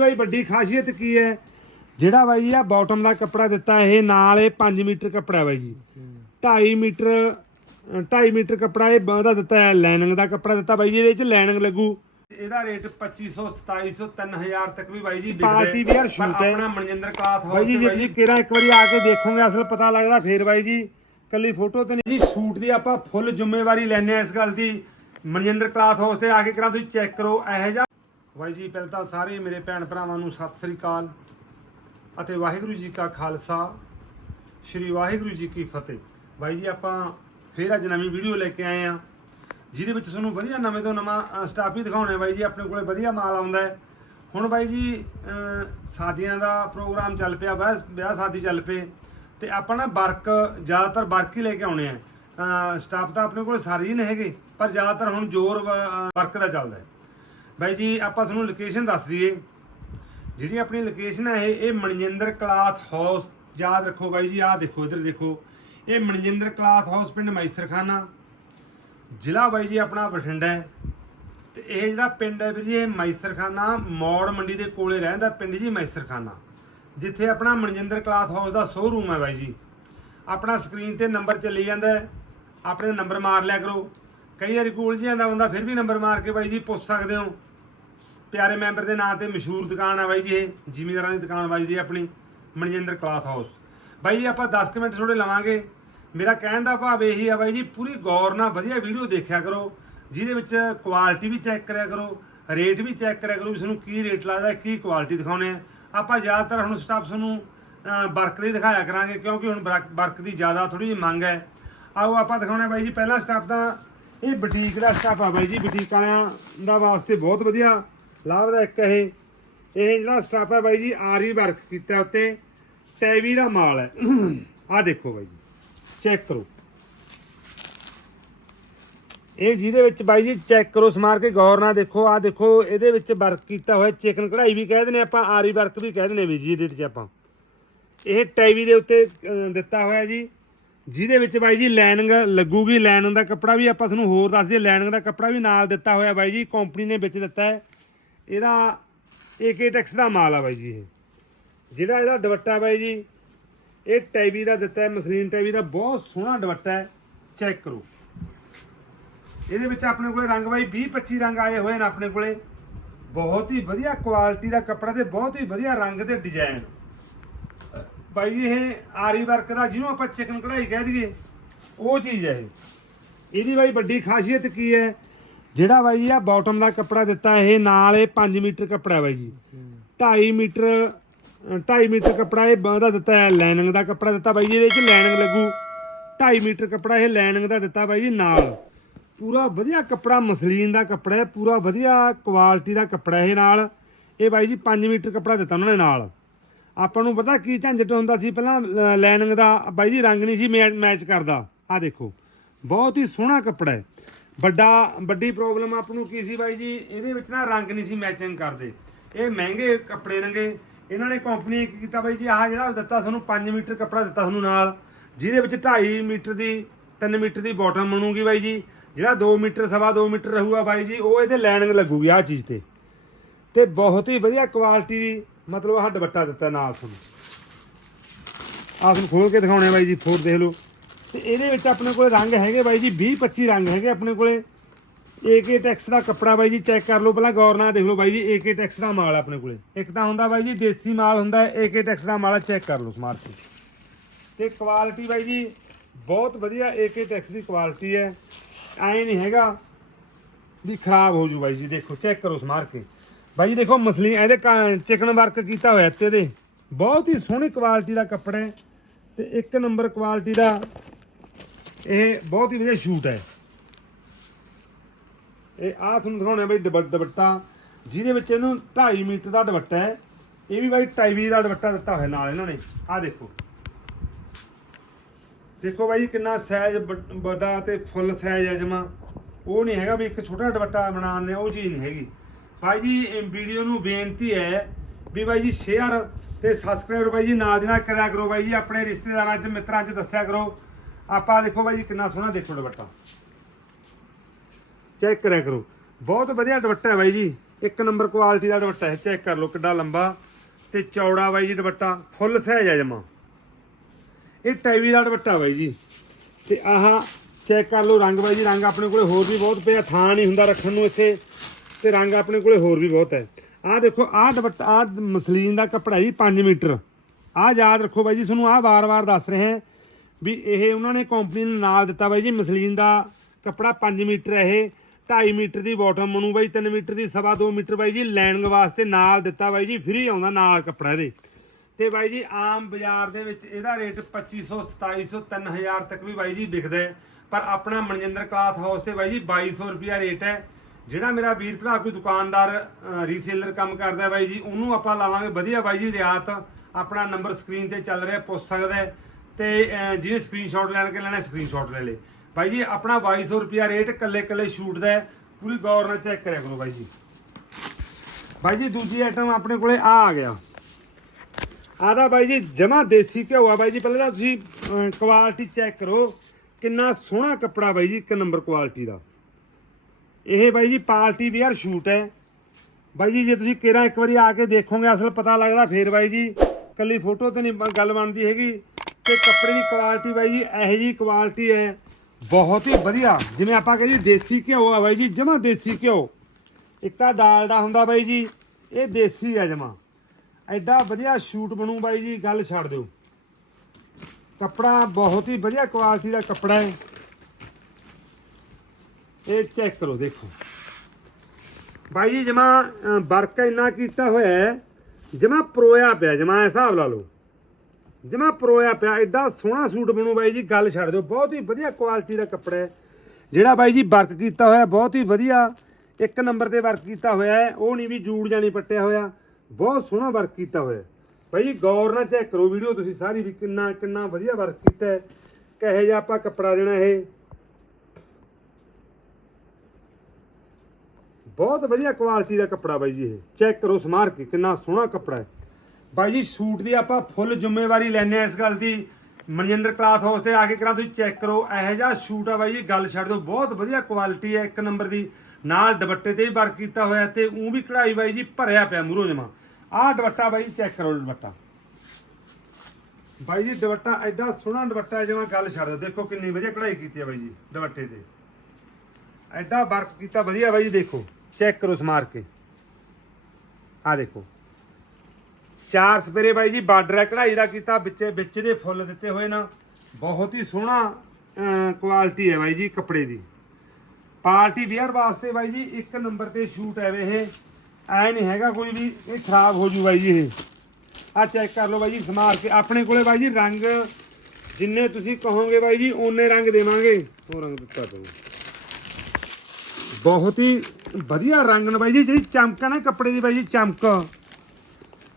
ਬਾਈ ਵੱਡੀ ਖਾਸੀਅਤ ਕੀ ਹੈ? ਜਿਹੜਾ ਬਾਈ ਜੀ ਆ ਬਾਟਮ ਦਾ ਕੱਪੜਾ ਦਿੱਤਾ ਇਹ ਨਾਲ ਇਹ 5 ਮੀਟਰ ਕੱਪੜਾ ਬਾਈ ਜੀ। 2.5 ਮੀਟਰ 2.5 ਮੀਟਰ ਕੱਪੜਾ ਇਹ ਉਹਦਾ ਦਿੱਤਾ ਹੈ ਲਾਈਨਿੰਗ ਦਾ ਕੱਪੜਾ ਦਿੱਤਾ ਬਾਈ ਜੀ ਇਹਦੇ ਵਿੱਚ ਲਾਈਨਿੰਗ ਲੱਗੂ। ਇਹਦਾ ਰੇਟ 2500 2700 3000 ਤੱਕ ਵੀ ਬਾਈ ਜੀ ਵਿਕਦਾ। Party wear shoot ਹੈ। ਆਪਣਾ ਮਨਜਿੰਦਰ ਕਲਾਥ ਹਾਊਸ ਬਾਈ ਜੀ ਜੇ ਕਿਹੜਾ ਇੱਕ ਵਾਰੀ ਆ ਕੇ ਦੇਖੋਗੇ ਅਸਲ ਪਤਾ ਲੱਗਦਾ ਫੇਰ ਬਾਈ ਜੀ ਕੱਲੀ ਫੋਟੋ ਤੇ ਨਹੀਂ। ਜੀ ਸੂਟ ਦੀ ਆਪਾਂ ਫੁੱਲ ਜ਼ਿੰਮੇਵਾਰੀ ਲੈਨੇ ਆ ਇਸ ਗੱਲ ਦੀ। ਮਨਜਿੰਦਰ ਕਲਾਥ ਹਾਊਸ ਤੇ ਆ ਕੇ ਕਰਾਂ ਤੁਸੀਂ ਚੈੱਕ ਕਰੋ ਇਹੋ ਜਿਹਾ ਬਾਈ ਜੀ, ਪਹਿਲਾਂ ਤਾਂ ਸਾਰੇ ਮੇਰੇ ਭੈਣ ਭਰਾਵਾਂ ਨੂੰ ਸਤਿ ਸ੍ਰੀ ਅਕਾਲ ਅਤੇ ਵਾਹਿਗੁਰੂ ਜੀ ਕਾ ਖਾਲਸਾ, ਸ੍ਰੀ ਵਾਹਿਗੁਰੂ ਜੀ ਕੀ ਫਤਿਹ। ਬਾਈ ਜੀ, ਆਪਾਂ ਫੇਰ ਅੱਜ ਨਵੀਂ ਵੀਡੀਓ ਲੈ ਕੇ ਆਏ ਆ ਜਿਹਦੇ ਵਿੱਚ ਤੁਹਾਨੂੰ ਵਧੀਆ ਨਵੇਂ ਤੋਂ ਨਵਾਂ ਸਟਾਫ ਹੀ ਦਿਖਾਉਣਾ ਹੈ। ਬਾਈ ਜੀ, ਆਪਣੇ ਕੋਲੇ ਵਧੀਆ ਮਾਲ ਆਉਂਦਾ ਹੈ। ਹੁਣ ਬਾਈ ਜੀ ਸ਼ਾਦੀਆਂ ਦਾ ਪ੍ਰੋਗਰਾਮ ਚੱਲ ਪਿਆ, ਵਿਆਹ ਵਿਆਹ ਸ਼ਾਦੀ ਚੱਲ ਪਏ ਤੇ ਆਪਾਂ ਨਾ ਵਰਕ, ਜ਼ਿਆਦਾਤਰ ਵਰਕ ਹੀ ਲੈ ਕੇ ਆਉਣੇ ਆ ਸਟਾਫ ਤਾਂ ਆਪਣੇ ਕੋਲ ਸਾਰੇ ਹੀ ਨਹੀਂ ਹੈਗੇ, ਪਰ ਜ਼ਿਆਦਾਤਰ ਹੁਣ ਜ਼ੋਰ ਵਰਕ ਦਾ ਚੱਲਦਾ ਹੈ। ਬਾਈ ਜੀ, ਆਪਾਂ ਤੁਹਾਨੂੰ ਲੋਕੇਸ਼ਨ ਦੱਸ ਦਈਏ। ਜਿਹੜੀ ਆਪਣੀ ਲੋਕੇਸ਼ਨ ਹੈ ਇਹ ਇਹ ਮਨਜਿੰਦਰ ਕਲਾਥ ਹਾਊਸ ਯਾਦ ਰੱਖੋ ਬਾਈ ਜੀ, ਆਹ ਦੇਖੋ, ਇੱਧਰ ਦੇਖੋ। ਇਹ ਮਨਜਿੰਦਰ ਕਲਾਥ ਹਾਊਸ ਪਿੰਡ ਮੈਸਰਖਾਨਾ। ਜ਼ਿਲ੍ਹਾ ਬਾਈ ਜੀ, ਆਪਣਾ ਬਠਿੰਡਾ ਹੈ। ਤੇ ਇਹ ਜਿਹੜਾ ਪਿੰਡ ਹੈ ਵੀਰ ਜੀ, ਇਹ ਮੈਸਰਖਾਨਾ ਮੌੜ ਮੰਡੀ ਦੇ ਕੋਲੇ ਰਹਿੰਦਾ ਪਿੰਡ ਜੀ ਮੈਸਰਖਾਨਾ। ਜਿੱਥੇ ਆਪਣਾ ਮਨਜਿੰਦਰ ਕਲਾਥ ਹਾਊਸ ਦਾ ਸ਼ੋਰੂਮ ਹੈ ਬਾਈ ਜੀ। ਆਪਣਾ ਸਕਰੀਨ ਤੇ ਨੰਬਰ ਚੱਲੀ ਜਾਂਦਾ ਆਪਣੇ ਨੰਬਰ ਮਾਰ ਲਿਆ ਕਰੋ। ਕਈ ਵਾਰੀ ਕੋਲ ਜੀ ਜਾਂਦਾ ਬੰਦਾ ਫਿਰ ਵੀ ਨੰਬਰ ਮਾਰ ਕੇ ਬਾਈ ਜੀ, ਪੁੱਛ ਸਕਦੇ ਹੋ। ਪਿਆਰੇ ਮੈਂਬਰ ਦੇ ਨਾਂ ਤੇ ਮਸ਼ਹੂਰ ਦੁਕਾਨ ਆ ਬਾਈ ਜੀ ਇਹ, ਜ਼ਿਮੀਂਦਾਰਾਂ ਦੀ ਦੁਕਾਨ ਵੱਜਦੀ ਹੈ ਆਪਣੀ ਮਨਜਿੰਦਰ ਕਲਾਥ ਹਾਊਸ। ਬਾਈ ਜੀ ਆਪਾਂ 10 ਕੁ ਮਿੰਟ ਥੋੜੇ ਲਵਾਂਗੇ। ਮੇਰਾ ਕਹਿਣ ਦਾ ਭਾਵ ਇਹੀ ਆ ਬਾਈ ਜੀ, ਪੂਰੀ ਗੌਰ ਨਾਲ ਵਧੀਆ ਵੀਡੀਓ ਦੇਖਿਆ ਕਰੋ, ਜਿਹਦੇ ਵਿੱਚ ਕੁਆਲਿਟੀ ਵੀ ਚੈੱਕ ਕਰਿਆ ਕਰੋ ਰੇਟ ਵੀ ਚੈੱਕ ਕਰਿਆ ਕਰੋ ਵੀ ਤੁਹਾਨੂੰ ਕੀ ਰੇਟ ਲੱਗਦਾ, ਕੀ ਕੁਆਲਿਟੀ ਦਿਖਾਉਣੇ ਆ। ਆਪਾਂ ਜ਼ਿਆਦਾਤਰ ਹੁਣ ਸਟਾਫ ਤੁਹਾਨੂੰ ਵਰਕ ਦੇ ਦਿਖਾਇਆ ਕਰਾਂਗੇ, ਕਿਉਂਕਿ ਹੁਣ ਵਰਕ ਦੀ ਜ਼ਿਆਦਾ ਥੋੜੀ ਜਿਹੀ ਮੰਗ ਹੈ। ਆਓ ਆਪਾਂ ਦਿਖਾਉਣਾ ਬਾਈ ਜੀ, ਪਹਿਲਾ ਸਟਾਫ ਤਾਂ ਇਹ ਬੁਟੀਕ ਦਾ ਸਟਾਫ ਆ ਬਾਈ ਜੀ, ਬੁਟੀਕ ਵਾਲਿਆਂ ਦਾ ਵਾਸਤੇ ਬਹੁਤ ਵਧੀਆ। ਲਾਭਦਾਇਕ ਦਾ ਇਹ। ਇਹ ਜਿਹੜਾ ਸਟਾਫ ਹੈ ਬਾਈ ਜੀ, ਆਰੀ ਵਰਕ ਕੀਤਾ ਉੱਤੇ। ਟੈਵੀ ਦਾ ਮਾਲ ਹੈ। ਆਹ ਦੇਖੋ ਬਾਈ ਜੀ ਚੈੱਕ ਕਰੋ। ਇਹ ਜਿਹਦੇ ਵਿੱਚ ਬਾਈ ਜੀ ਚੈੱਕ ਕਰੋ, ਸਮਾਰ ਕੇ ਗੌਰ ਨਾਲ ਦੇਖੋ। ਆਹ ਦੇਖੋ, ਇਹਦੇ ਵਿੱਚ ਵਰਕ ਕੀਤਾ ਹੋਇਆ ਚਿਕਨ ਕਢਾਈ ਵੀ ਕਹਿ ਦਿੰਦੇ ਆਪਾਂ, ਆਰੀ ਵਰਕ ਵੀ ਕਹਿ ਦਿੰਦੇ ਵੀ ਜੀ, ਇਹਦੇ ਵਿੱਚ ਆਪਾਂ। ਇਹ ਟੈਵੀ ਦੇ ਉੱਤੇ ਦਿੱਤਾ ਹੋਇਆ ਜੀ। ਜਿਹਦੇ ਵਿੱਚ ਬਾਈ ਜੀ ਲਾਈਨਿੰਗ ਲੱਗੂਗੀ ਲਾਈਨਿੰਗ ਦਾ ਕੱਪੜਾ ਵੀ ਆਪਾਂ ਤੁਹਾਨੂੰ ਹੋਰ ਦੱਸ ਦਈਏ। ਲਾਈਨਿੰਗ ਦਾ ਕੱਪੜਾ ਵੀ ਨਾਲ ਦਿੱਤਾ ਹੋਇਆ ਬਾਈ ਜੀ ਕੰਪਨੀ ਨੇ ਵਿੱਚ ਦਿੱਤਾ ਹੈ। ਇਹਦਾ ਏਕੇ ਟੈਕਸ ਦਾ ਮਾਲ ਆ ਬਾਈ ਜੀ ਇਹ। ਜਿਹੜਾ ਇਹਦਾ ਦੁਪੱਟਾ ਬਾਈ ਜੀ, ਇਹ ਟੈਵੀ ਦਾ ਦਿੱਤਾ ਹੈ ਮਸਲੀਨ ਟੈਵੀ ਦਾ ਬਹੁਤ ਸੋਹਣਾ ਦੁਪੱਟਾ ਹੈ। ਚੈੱਕ ਕਰੋ। ਇਹਦੇ ਵਿੱਚ ਆਪਣੇ ਕੋਲੇ ਰੰਗ ਬਾਈ 20 25 ਰੰਗ ਆਏ ਹੋਏ ਨੇ ਆਪਣੇ ਕੋਲੇ। ਬਹੁਤ ਹੀ ਵਧੀਆ ਕੁਆਲਿਟੀ ਦਾ ਕੱਪੜਾ ਤੇ ਬਹੁਤ ਹੀ ਵਧੀਆ ਰੰਗ ਤੇ ਡਿਜ਼ਾਈਨ ਬਾਈ ਜੀ, ਇਹ ਆਰੀ ਵਰਕ ਦਾ ਜਿਹਨੂੰ ਆਪਾਂ ਚਿਕਨ ਕਢਾਈ ਕਹਿ ਦਈਏ, ਉਹ ਚੀਜ਼ ਹੈ ਇਹ। ਇਹਦੀ ਬਾਈ ਵੱਡੀ ਖਾਸੀਅਤ ਕੀ ਹੈ ਜਿਹੜਾ ਬਾਈ ਜੀ ਆ ਬਾਟਮ ਦਾ ਕੱਪੜਾ ਦਿੱਤਾ, ਇਹ ਨਾਲ ਇਹ 5 ਮੀਟਰ ਕੱਪੜਾ ਬਾਈ ਜੀ। 2.5 ਮੀਟਰ 2.5 ਮੀਟਰ ਕੱਪੜਾ ਇਹ ਉਹਦਾ ਦਿੱਤਾ ਹੈ ਲਾਈਨਿੰਗ ਦਾ ਕੱਪੜਾ ਦਿੱਤਾ ਬਾਈ ਜੀ, ਇਹਦੇ ਵਿੱਚ ਲਾਈਨਿੰਗ ਲੱਗੂ। 2.5 ਮੀਟਰ ਕੱਪੜਾ ਇਹ ਲਾਈਨਿੰਗ ਦਾ ਦਿੱਤਾ ਬਾਈ ਜੀ ਨਾਲ। ਪੂਰਾ ਵਧੀਆ ਕੱਪੜਾ, ਮਸਲੀਨ ਦਾ ਕੱਪੜਾ ਹੈ, ਪੂਰਾ ਵਧੀਆ ਕੁਆਲਿਟੀ ਦਾ ਕੱਪੜਾ ਇਹ ਨਾਲ। ਇਹ ਬਾਈ ਜੀ 5 ਮੀਟਰ ਕੱਪੜਾ ਦਿੱਤਾ ਉਹਨਾਂ ਨੇ ਨਾਲ। ਆਪਾਂ ਨੂੰ ਪਤਾ ਕੀ ਝੰਜਟ ਹੁੰਦਾ ਸੀ, ਪਹਿਲਾਂ ਲਾਈਨਿੰਗ ਦਾ, ਬਾਈ ਜੀ ਰੰਗ ਨਹੀਂ ਸੀ ਮੈਚ ਕਰਦਾ। ਆ ਦੇਖੋ, ਬਹੁਤ ਹੀ ਸੋਹਣਾ ਕੱਪੜਾ ਹੈ। ਵੱਡਾ, ਵੱਡੀ ਪ੍ਰੋਬਲਮ ਆਪ ਨੂੰ ਕੀ ਸੀ ਬਾਈ ਜੀ? ਇਹਦੇ ਵਿੱਚ ਨਾ ਰੰਗ ਨਹੀਂ ਸੀ ਮੈਚਿੰਗ ਕਰਦੇ। ਇਹ ਮਹਿੰਗੇ ਕੱਪੜੇ ਨੰਗੇ। ਇਹਨਾਂ ਨੇ ਕੰਪਨੀ ਕੀ ਕੀਤਾ ਬਾਈ ਜੀ? ਆਹ ਜਿਹੜਾ ਦਿੱਤਾ ਤੁਹਾਨੂੰ 5 ਮੀਟਰ ਕੱਪੜਾ ਦਿੱਤਾ ਤੁਹਾਨੂੰ ਨਾਲ। ਜਿਹਦੇ ਵਿੱਚ 2.5 ਮੀਟਰ ਦੀ 3 ਮੀਟਰ ਦੀ ਬਾਟਮ ਬਣੂਗੀ ਬਾਈ ਜੀ। ਜਿਹੜਾ 2 ਮੀਟਰ, ਸਵਾ 2 ਮੀਟਰ ਰਹੂਗਾ ਬਾਈ ਜੀ, ਉਹ ਇਹਦੇ ਲਾਈਨਿੰਗ ਲੱਗੂਗੀ ਆਹ ਚੀਜ਼ ਤੇ। ਤੇ ਬਹੁਤ ਹੀ ਵਧੀਆ ਕੁਆਲਿਟੀ ਦੀ, ਮਤਲਬ ਆਹ ਦੁਪੱਟਾ ਦਿੱਤਾ ਨਾਲ ਤੁਹਾਨੂੰ। ਆਹ ਤੁਹਾਨੂੰ ਖੋਲ ਕੇ ਦਿਖਾਉਣੇ ਆ ਬਾਈ ਜੀ, ਫੋਰ ਦੇਖ ਲਓ। ਤੇ ਇਹਦੇ ਵਿੱਚ ਆਪਣੇ ਕੋਲੇ ਰੰਗ ਹੈਗੇ ਬਾਈ ਜੀ 20 25 ਰੰਗ ਹੈਗੇ ਆਪਣੇ ਕੋਲੇ। ਏਕੇ ਟੈਕਸ ਦਾ ਕੱਪੜਾ ਬਾਈ ਜੀ ਚੈੱਕ ਕਰ ਲਓ ਪਹਿਲਾਂ ਗੌਰ ਨਾਲ ਦੇਖ ਲਓ ਬਾਈ ਜੀ ਏਕੇ ਟੈਕਸ ਦਾ ਮਾਲ ਆ ਆਪਣੇ ਕੋਲੇ। ਇੱਕ ਤਾਂ ਹੁੰਦਾ ਬਾਈ ਜੀ, ਦੇਸੀ ਮਾਲ ਹੁੰਦਾ ਏਕੇ ਟੈਕਸ ਦਾ ਮਾਲ ਚੈੱਕ ਕਰ ਲਓ ਸਮਾਰਟ ਤੇ ਤੇ ਕੁਆਲਿਟੀ ਬਾਈ ਜੀ, ਬਹੁਤ ਵਧੀਆ ਏਕੇ ਟੈਕਸ ਦੀ ਕੁਆਲਿਟੀ ਹੈ। ਐਂ ਨਹੀਂ ਹੈਗਾ ਵੀ ਖਰਾਬ ਹੋ ਜੂ ਬਾਈ ਜੀ, ਦੇਖੋ ਚੈੱਕ ਕਰੋ ਸਮਾਰ ਕੇ ਬਾਈ ਜੀ, ਦੇਖੋ ਮਸਲੀ, ਇਹਦੇ ਚਿਕਨ ਵਰਕ ਕੀਤਾ ਹੋਇਆ ਤੇ ਦੇ। ਬਹੁਤ ਹੀ ਸੋਹਣੀ ਕੁਆਲਿਟੀ ਦਾ ਕੱਪੜਾ ਹੈ। ਤੇ ਇੱਕ ਨੰਬਰ ਕੁਆਲਿਟੀ ਦਾ ਇਹ ਬਹੁਤ ਹੀ ਵਧੀਆ ਸ਼ੂਟ ਹੈ। ਇਹ ਆਹ ਤੁਹਾਨੂੰ ਦਿਖਾਉਣਾ ਬਈ ਦੁਪ- ਦੁਪੱਟਾ, ਜਿਹਦੇ ਵਿੱਚ ਇਹਨੂੰ 2.5 ਮੀਟਰ ਦਾ ਦੁਪੱਟਾ ਹੈ। ਇਹ ਵੀ ਬਾਈ ਟਾਈਵੀ ਦਾ ਦੁਪੱਟਾ ਦਿੱਤਾ ਹੋਇਆ ਨਾਲ ਇਹਨਾਂ ਨੇ। ਆਹ ਦੇਖੋ। ਦੇਖੋ ਬਾਈ ਕਿੰਨਾ ਸਾਈਜ਼ ਵੱਡਾ ਤੇ ਫੁੱਲ ਸਾਈਜ਼ ਹੈ ਜਮਾ। ਉਹ ਨਹੀਂ ਹੈਗਾ ਵੀ ਇੱਕ ਛੋਟਾ ਦੁਪੱਟਾ ਬਣਾਉਣੇ ਉਹ ਚੀਜ਼ ਨਹੀਂ ਹੈਗੀ। ਭਾਈ ਜੀ ਵੀਡੀਓ ਨੂੰ ਬੇਨਤੀ ਹੈ ਵੀ ਬਾਈ ਜੀ ਸ਼ੇਅਰ ਤੇ ਸਬਸਕ੍ਰਾਈਬ ਬਾਈ ਜੀ, ਨਾਲ ਦੀ ਨਾਲ ਕਰਿਆ ਕਰੋ ਬਾਈ ਜੀ, ਆਪਣੇ ਰਿਸ਼ਤੇਦਾਰਾਂ 'ਚ, ਮਿੱਤਰਾਂ 'ਚ ਦੱਸਿਆ ਕਰੋ। ਆਪਾਂ ਦੇਖੋ ਬਾਈ ਜੀ ਕਿੰਨਾ ਸੋਹਣਾ ਦੇਖੋ ਦੁਪੱਟਾ। ਚੈੱਕ ਕਰਿਆ ਕਰੋ। ਬਹੁਤ ਵਧੀਆ ਦੁਪੱਟਾ ਹੈ ਬਾਈ ਜੀ। ਇੱਕ ਨੰਬਰ ਕੁਆਲਿਟੀ ਦਾ ਦੁਪੱਟਾ ਹੈ। ਚੈੱਕ ਕਰ ਲਓ ਕਿੱਡਾ ਲੰਬਾ। ਤੇ ਚੌੜਾ ਬਾਈ ਜੀ ਦੁਪੱਟਾ। ਫੁੱਲ ਸਹਿਜ ਹੈ ਜਮਾ। ਇਹ ਟੈਵੀ ਦਾ ਦੁਪੱਟਾ ਬਾਈ ਜੀ। ਤੇ ਆਹ ਚੈੱਕ ਕਰ ਲਓ ਰੰਗ ਬਾਈ ਜੀ। ਰੰਗ ਆਪਣੇ ਕੋਲੇ ਹੋਰ ਵੀ ਬਹੁਤ ਪਿਆ। ਥਾਂ ਨਹੀਂ ਹੁੰਦਾ ਰੱਖਣ ਨੂੰ ਇੱਥੇ। ਤੇ ਰੰਗ ਆਪਣੇ ਕੋਲੇ ਹੋਰ ਵੀ ਬਹੁਤ ਹੈ। ਆਹ ਦੇਖੋ, ਆਹ ਦੁਪੱਟਾ, ਆਹ ਮਸਲੀਨ ਦਾ ਕੱਪੜਾ ਜੀ 5 ਮੀਟਰ। ਆਹ ਯਾਦ ਰੱਖੋ ਬਾਈ ਜੀ, ਤੁਹਾਨੂੰ ਆਹ ਵਾਰ-ਵਾਰ ਦੱਸ ਰਹੇ। ਹਾਂ ਵੀ ਇਹ ਉਹਨਾਂ ਨੇ ਕੰਪਨੀ ਨੂੰ ਨਾਲ ਦਿੱਤਾ ਬਾਈ ਜੀ, ਮਸਲੀਨ ਦਾ ਕੱਪੜਾ 5 ਮੀਟਰ ਇਹ 2.5 ਮੀਟਰ ਦੀ ਬਾਟਮ ਨੂੰ ਬਾਈ 3 ਮੀਟਰ ਦੀ, ਸਵਾ 2 ਮੀਟਰ ਬਾਈ ਜੀ ਲੈਣਗ ਵਾਸਤੇ ਨਾਲ ਦਿੱਤਾ ਬਾਈ ਜੀ ਫ੍ਰੀ ਆਉਂਦਾ ਨਾਲ ਕੱਪੜਾ ਇਹਦੇ। ਤੇ ਬਾਈ ਜੀ, ਆਮ ਬਾਜ਼ਾਰ ਦੇ ਵਿੱਚ ਇਹਦਾ ਰੇਟ 2500 2700 3000 ਤੱਕ ਵੀ ਬਾਈ ਜੀ ਵਿਕਦਾ ਪਰ ਆਪਣਾ ਮਨਜਿੰਦਰ ਕਲਾਥ ਹਾਊਸ ਤੇ ਬਾਈ ਜੀ 2200 ਰੁਪਿਆ ਰੇਟ ਹੈ। ਜਿਹੜਾ ਮੇਰਾ ਵੀਰ ਭਰਾ ਕੋਈ ਦੁਕਾਨਦਾਰ ਰੀਸੇਲਰ ਕੰਮ ਕਰਦਾ ਬਾਈ ਜੀ, ਉਹਨੂੰ ਆਪਾਂ ਲਾਵਾਂਗੇ ਵਧੀਆ ਬਾਈ ਜੀ ਰਿਆਤ ਆਪਣਾ ਨੰਬਰ ਸਕਰੀਨ ਤੇ ਚੱਲ ਰਿਹਾ, ਪੁੱਛ ਸਕਦਾ ਤੇ ਜਿਹਨੇ ਸਕਰੀਨਸ਼ਾਟ ਲੈਣ ਕੇ ਲੈਣਾ ਸਕਰੀਨਸ਼ਾਟ ਲੈ ਲੇ। ਬਾਈ ਜੀ, ਆਪਣਾ 2200 ਰੁਪਿਆ ਰੇਟ ਕੱਲੇ ਕੱਲੇ ਸ਼ੂਟ ਦਾ ਪੂਰੀ ਗੌਰ ਨਾਲ ਚੈੱਕ ਕਰਿਆ ਕਰੋ ਬਾਈ ਜੀ। ਬਾਈ ਜੀ, ਦੂਜੀ ਆਈਟਮ ਆਪਣੇ ਕੋਲੇ ਆ ਆ ਗਿਆ। ਆਦਾ ਬਾਈ ਜੀ, ਜਮਾ ਦੇਸੀ ਘਿਓ ਆ ਬਾਈ ਜੀ। ਪਹਿਲਾਂ ਤਾਂ ਤੁਸੀਂ ਕੁਆਲਿਟੀ ਚੈੱਕ ਕਰੋ ਕਿੰਨਾ ਸੋਹਣਾ ਕੱਪੜਾ ਬਾਈ ਜੀ, ਇੱਕ ਨੰਬਰ ਕੁਆਲਿਟੀ ਦਾ। ਇਹ ਬਾਈ ਜੀ, ਪਾਰਟੀ ਵੀਅਰ ਸ਼ੂਟ ਹੈ। ਬਾਈ ਜੀ, ਜੇ ਤੁਸੀਂ ਕਿਹੜਾ ਇੱਕ ਵਾਰੀ ਆ ਕੇ ਦੇਖੋਗੇ, ਅਸਲ ਪਤਾ ਲੱਗਦਾ ਫੇਰ ਬਾਈ ਜੀ। ਕੱਲੀ ਫੋਟੋ ਤੇ ਨਹੀਂ ਗੱਲ ਬਣਦੀ ਹੈਗੀ। ਤੇ ਕੱਪੜੇ ਦੀ ਕੁਆਲਿਟੀ ਬਾਈ ਜੀ, ਇਹੋ ਜੀ ਕੁਆਲਿਟੀ ਹੈ। ਬਹੁਤ ਹੀ ਵਧੀਆ। ਜਿਵੇਂ ਆਪਾਂ ਕਹੀਏ ਦੇਸੀ ਘਿਓ ਆ ਬਾਈ ਜੀ, ਜਮਾ ਦੇਸੀ ਘਿਓ। ਇੱਕ ਤਾਂ ਡਾਲਡਾ ਹੁੰਦਾ ਬਾਈ ਜੀ, ਇਹ ਦੇਸੀ ਆ ਜਮਾ। ਐਡਾ ਵਧੀਆ ਸ਼ੂਟ ਬਣੂ ਬਾਈ ਜੀ, ਗੱਲ ਛੱਡ ਦਿਓ। ਕੱਪੜਾ ਬਹੁਤ ਹੀ ਵਧੀਆ ਕੁਆਲਿਟੀ ਦਾ ਕੱਪੜਾ ਹੈ। ਇਹ ਚੈੱਕ ਕਰੋ, ਦੇਖੋ। ਬਾਈ ਜੀ, ਜਮਾ ਵਰਕ ਇੰਨਾ ਕੀਤਾ ਹੋਇਆ ਹੈ, ਜਮਾ ਪਰੋਇਆ ਪਿਆ, ਜਮਾ ਹਿਸਾਬ ਲਾ ਲਓ। ਜਮਾ ਪਰੋਇਆ ਪਿਆ, ਐਡਾ ਸੋਹਣਾ ਸੂਟ ਬਣੂ ਬਾਈ ਜੀ, ਗੱਲ ਛੱਡ ਦਿਓ। ਬਹੁਤ ਹੀ ਵਧੀਆ ਕੁਆਲਿਟੀ ਦਾ ਕੱਪੜਾ ਹੈ। ਜਿਹੜਾ ਬਾਈ ਜੀ ਵਰਕ ਕੀਤਾ ਹੋਇਆ, ਬਹੁਤ ਹੀ ਵਧੀਆ। ਇੱਕ ਨੰਬਰ ਤੇ ਵਰਕ ਕੀਤਾ ਹੋਇਆ ਹੈ, ਉਹ ਨਹੀਂ ਵੀ ਜੂੜ ਜਾਣੀ ਪੱਟਿਆ ਹੋਇਆ। ਬਹੁਤ ਸੋਹਣਾ ਵਰਕ ਕੀਤਾ ਹੋਇਆ। ਬਾਈ ਜੀ, ਗੌਰ ਨਾਲ ਚੈੱਕ ਕਰੋ ਵੀਡੀਓ, ਤੁਸੀਂ ਸਾਰੀ ਵੀ ਕਿੰਨਾ ਕਿੰਨਾ ਵਧੀਆ ਵਰਕ ਕੀਤਾ ਹੈ। ਕਹੇ ਜਿਹਾ ਆਪਾਂ ਕੱਪੜਾ ਦੇਣਾ ਇਹ? ਬਹੁਤ ਵਧੀਆ ਕੁਆਲਿਟੀ ਦਾ ਕੱਪੜਾ ਬਾਈ ਜੀ ਇਹ। ਚੈੱਕ ਕਰੋ ਸਮਾਰ ਕੇ, ਕਿੰਨਾ ਸੋਹਣਾ ਕੱਪੜਾ ਹੈ। ਬਾਈ ਜੀ, ਸੂਟ ਦੀ ਆਪਾਂ ਫੁੱਲ ਜ਼ਿੰਮੇਵਾਰੀ ਲੈਨੇ ਆ ਇਸ ਗੱਲ ਦੀ। ਮਨਜਿੰਦਰ ਕਲਾਥ ਹਾਊਸ ਤੇ ਆ ਕੇ ਕਰਾਂ ਤੁਸੀਂ ਚੈੱਕ ਕਰੋ, ਇਹੋ ਜਿਹਾ ਸ਼ੂਟ ਆ ਬਾਈ ਜੀ, ਗੱਲ ਛੱਡ ਦਿਓ, ਬਹੁਤ ਵਧੀਆ ਕੁਆਲਿਟੀ ਹੈ ਇੱਕ ਨੰਬਰ ਦੀ। ਨਾਲ ਦੁਪੱਟੇ ਤੇ ਵੀ ਵਰਕ ਕੀਤਾ ਹੋਇਆ ਤੇ ਉਹ ਵੀ ਕਢਾਈ ਬਾਈ ਜੀ ਭਰਿਆ ਪਿਆ ਮੂਰੋ ਜਮਾ। ਆਹ ਦੁਪੱਟਾ ਬਾਈ ਚੈੱਕ ਕਰੋ ਦੁਪੱਟਾ। ਬਾਈ ਜੀ, ਦੁਪੱਟਾ ਐਡਾ ਸੋਹਣਾ ਦੁਪੱਟਾ ਹੈ ਜਿਵੇਂ ਗੱਲ ਛੱਡ ਦਿਓ। ਦੇਖੋ ਕਿੰਨੀ ਵਧੀਆ ਕਢਾਈ ਕੀਤੀ ਹੈ ਬਾਈ ਜੀ, ਦੁਪੱਟੇ ਤੇ। ਐਡਾ ਵਰਕ ਕੀਤਾ, ਵਧੀਆ ਬਾਈ ਜੀ, ਦੇਖੋ ਚੈੱਕ ਕਰੋ ਸਮਾਰ ਕੇ। ਆ ਦੇਖੋ। ਚਾਰ ਸਪੇਰੇ ਬਾਈ ਜੀ ਬਾਰਡਰ ਹੈ, ਕਢਾਈ ਦਾ ਕੀਤਾ, ਵਿੱਚ ਵਿੱਚ ਦੇ ਫੁੱਲ ਦਿੱਤੇ ਹੋਏ ਨਾ। ਬਹੁਤ ਹੀ ਸੋਹਣਾ ਕੁਆਲਿਟੀ ਹੈ ਬਾਈ ਜੀ ਕੱਪੜੇ ਦੀ। ਪਾਰਟੀ ਵੀਅਰ ਵਾਸਤੇ ਬਾਈ ਜੀ ਇੱਕ ਨੰਬਰ ਤੇ ਸ਼ੂਟ ਹੈ ਵੇ ਇਹ। ਐ ਨਹੀਂ ਹੈਗਾ ਕੋਈ ਵੀ, ਇਹ ਖਰਾਬ ਹੋ ਜੂ ਬਾਈ ਜੀ ਇਹ। ਆ ਚੈੱਕ ਕਰ ਲਓ ਬਾਈ ਜੀ ਸਮਾਰ ਕੇ। ਆਪਣੇ ਕੋਲੇ ਬਾਈ ਜੀ ਰੰਗ ਜਿੰਨੇ ਤੁਸੀਂ ਕਹੋਗੇ ਬਾਈ ਜੀ, ਓਨੇ ਰੰਗ ਦੇਵਾਂਗੇ। ਉਹ ਰੰਗ ਦਿੱਤਾ ਤੂੰ। ਬਹੁਤ ਹੀ ਵਧੀਆ ਰੰਗ ਨੇ ਬਾਈ ਜੀ, ਜਿਹੜੀ ਚਮਕ ਆ ਨਾ ਕੱਪੜੇ ਦੀ ਬਾਈ ਜੀ, ਚਮਕ।